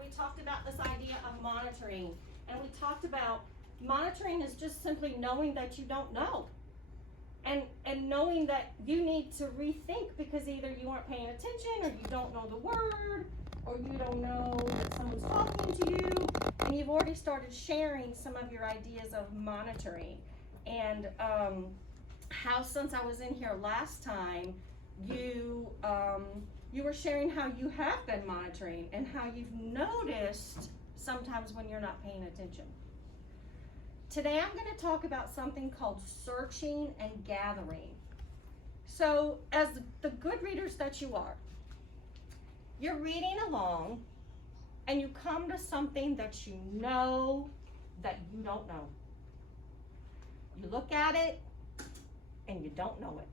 we talked about this idea of monitoring. And we talked about monitoring is just simply knowing that you don't know. And knowing that you need to rethink because either you aren't paying attention or you don't know the word or you don't know that someone's talking to you, and you've already started sharing some of your ideas of monitoring. And how since I was in here last time, you were sharing how you have been monitoring and how you've noticed sometimes when you're not paying attention. Today I'm going to talk about something called searching and gathering. So as the good readers that you are, you're reading along and you come to something that you know that you don't know. You look at it and you don't know it.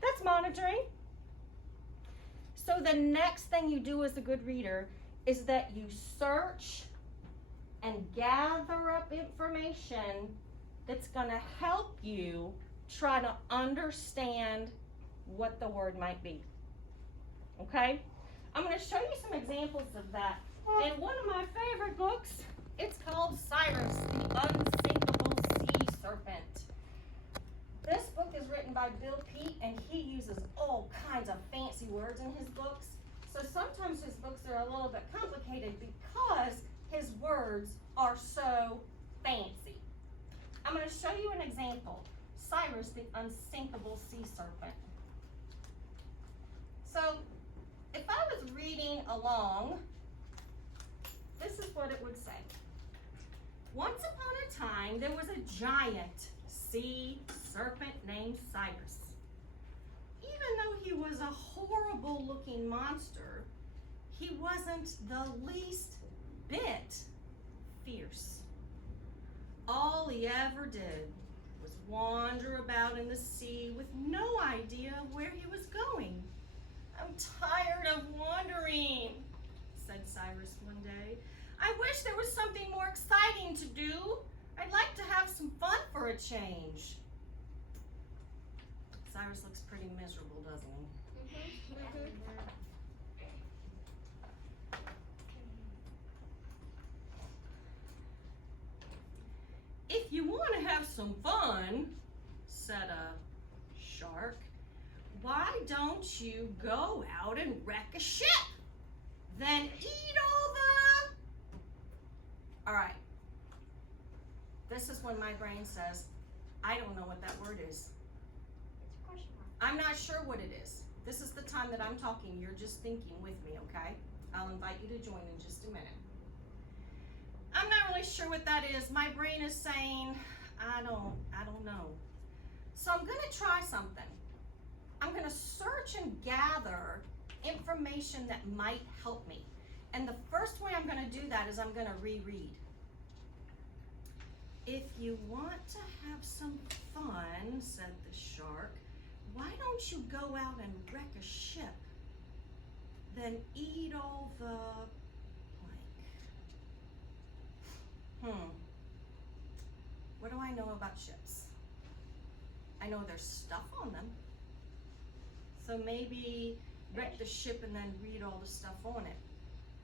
That's monitoring. So the next thing you do as a good reader is that you search and gather up information that's going to help you try to understand what the word might be. Okay? I'm going to show you some examples of that. In one of my favorite books, it's called Cyrus, the Unsinkable Sea Serpent. This book is written by Bill Peet, and he uses all kinds of fancy words in his books. So sometimes his books are a little bit complicated because his words are so fancy. I'm going to show you an example. Cyrus, the Unsinkable Sea Serpent. So, if I was reading along, this is what it would say. Once upon a time, there was a giant sea serpent named Cyrus. Even though he was a horrible looking monster, he wasn't the least bit fierce. All he ever did was wander about in the sea with no idea where he was going. I'm tired of wandering, said Cyrus one day. I wish there was something more exciting to do. I'd like to have some fun for a change. Cyrus looks pretty miserable, doesn't he? If you want to have some fun, said a shark, why don't you go out and wreck a ship? Then eat all the... All right. This is when my brain says, I don't know what that word is. It's a question mark. I'm not sure what it is. This is the time that I'm talking. You're just thinking with me, okay? I'll invite you to join in just a minute. I'm not really sure what that is. My brain is saying, I don't know. So I'm going to try something. I'm going to search and gather information that might help me. And the first way I'm going to do that is I'm going to reread. If you want to have some fun, said the shark, why don't you go out and wreck a ship? Then eat all the blank. What do I know about ships? I know there's stuff on them. So maybe wreck the ship and then read all the stuff on it.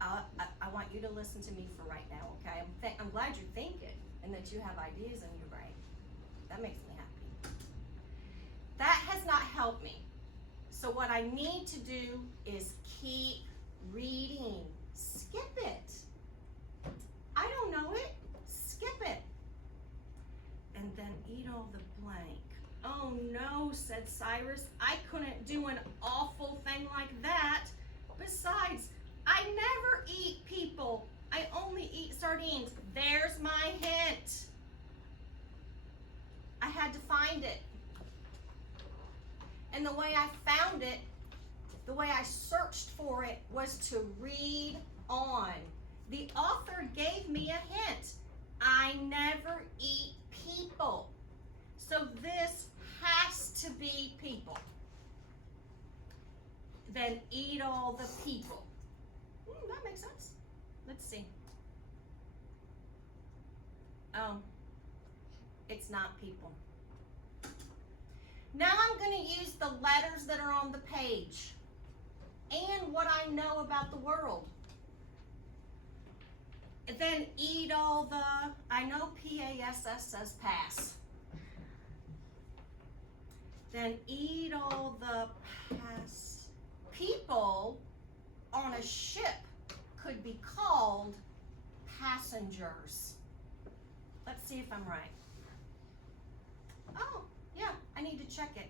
I want you to listen to me for right now, okay? I'm glad you're thinking and that you have ideas in your brain. That makes me happy. That has not helped me. So what I need to do is keep reading. Skip it. I don't know it. Skip it. And then eat all the blank. Oh no, said Cyrus. I couldn't do an awful thing like that. Besides, I never eat people. I only eat sardines. There's my hint. I had to find it. And the way I found it, the way I searched for it, was to read on. The author gave me a hint. I never eat people. So this has to be people. Then eat all the people. That makes sense. Let's see. Oh, it's not people. Now I'm going to use the letters that are on the page and what I know about the world. Then eat all the, I know PASS says pass. Then eat all the pass. People on a ship could be called passengers. Let's see if I'm right. Oh, yeah, I need to check it.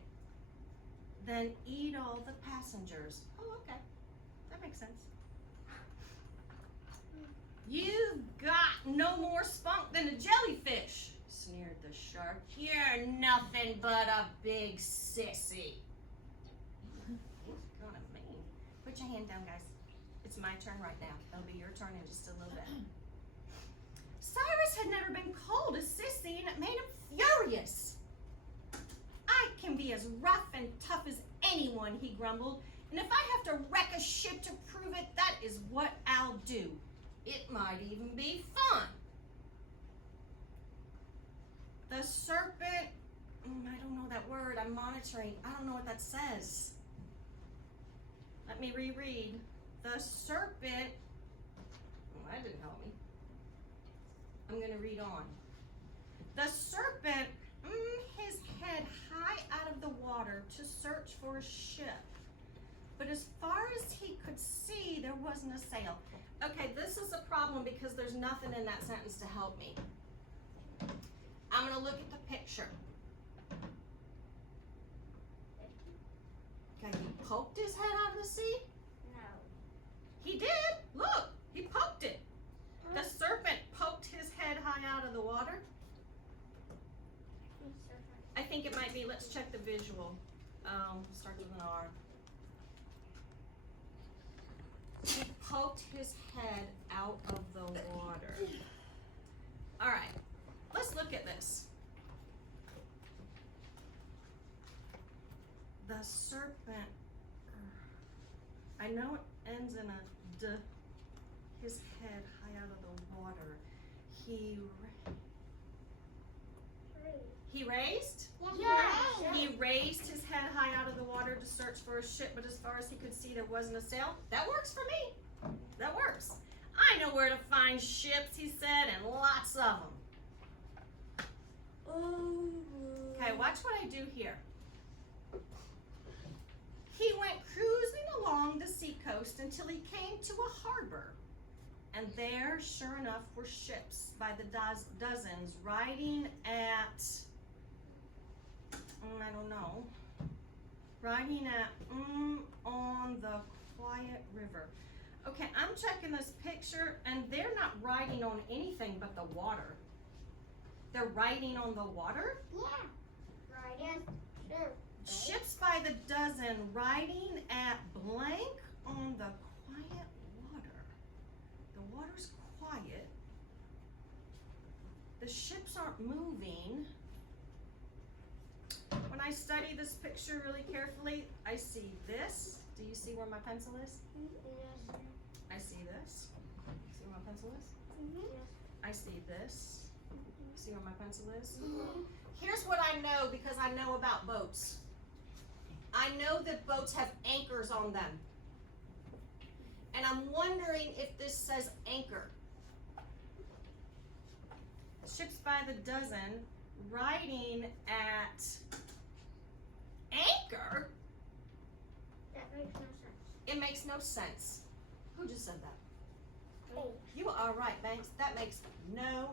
Then eat all the passengers. Oh, okay. That makes sense. You've got no more spunk than a jellyfish, sneered the shark. You're nothing but a big sissy. He's kind of mean. Put your hand down, guys. It's my turn right now. It'll be your turn in just a little bit. Cyrus had never been called a sissy, and it made him furious. I can be as rough and tough as anyone, he grumbled, and if I have to wreck a ship to prove it, that is what I'll do. It might even be fun. The serpent, I don't know that word, I'm monitoring. I don't know what that says. Let me reread. The serpent, that didn't help me. I'm gonna read on. The serpent, his head high out of the water to search for a ship. But as far as he could see, there wasn't a sail. Okay, this is a problem because there's nothing in that sentence to help me. I'm gonna look at the picture. Okay, he poked his head out of the sea? No. He did, look, he poked it. The serpent poked his head high out of the water. I think it might be, let's check the visual. Starts with an R. He poked his head out of the water. All right, let's look at this. The serpent, I know it ends in a D. His head high out of the water. He raised? Yeah. He raised his head high out of the water to search for a ship, but as far as he could see, there wasn't a sail. That works for me. That works. I know where to find ships, he said, and lots of them. Okay, watch what I do here. He went cruising along the seacoast until he came to a harbor. And there, sure enough, were ships by the dozens riding at, I don't know, riding at, on the quiet river. Okay, I'm checking this picture, and they're not riding on anything but the water. They're riding on the water? Yeah. Right. Yes. Sure. Ships by the dozen riding at blank on the quiet water. The water's quiet. The ships aren't moving. When I study this picture really carefully, I see this. Do you see where my pencil is? Yes. I see this. See where my pencil is? Yes. I see this. See where my pencil is? Here's what I know because I know about boats. I know that boats have anchors on them. And I'm wondering if this says anchor. Ships by the dozen riding at anchor? That makes no sense. It makes no sense. Who just said that? Hey. You are right, Banks. That makes no